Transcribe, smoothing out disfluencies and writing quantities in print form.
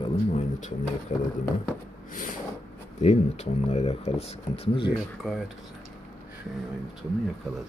Bakalım aynı tonu yakaladı mı? Değil mi? Tonla alakalı sıkıntımız yok. Yok, gayet güzel. Şu an aynı tonu yakaladı.